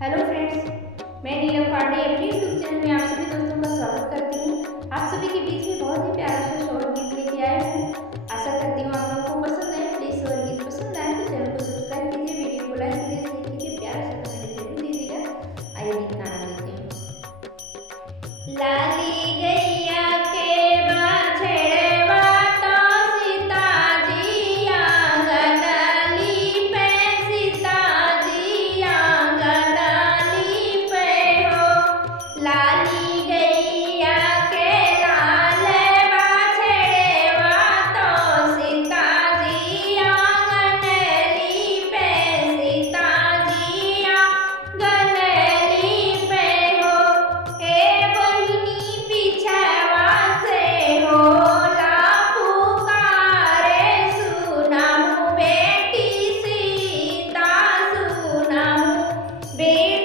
Hello friends, मैं नीलम पांडे अपने YouTube channel में आप सभी दोस्तों का स्वागत करती हूँ। आप सभी के बीच में बहुत ही प्यारा सा शॉर्ट गीत लेके आई हूँ। आशा करती हूँ आप लोगों को पसंद आए। प्लीज शॉर्ट गीत पसंद आए तो चैनल को सब्सक्राइब कीजिए, वीडियो को लाइक कीजिए, शेयर कीजिए, प्यारा सा कमेंट जरूर दीजिएगा। आइए गीत का आनंद लेते हैं। लाली गैया के बाछड़वा तो सीताजी आंगनली पे, सीताजी आंगनली पे हो। लाली गैया के लाल बाछड़वा तो सीताजी आंगनली पे, सीताजी आंगनली पे हो। हे बहिनी पिछवा से होला पुकारे, सुनहु बेटी सीता, सुनहु बेटी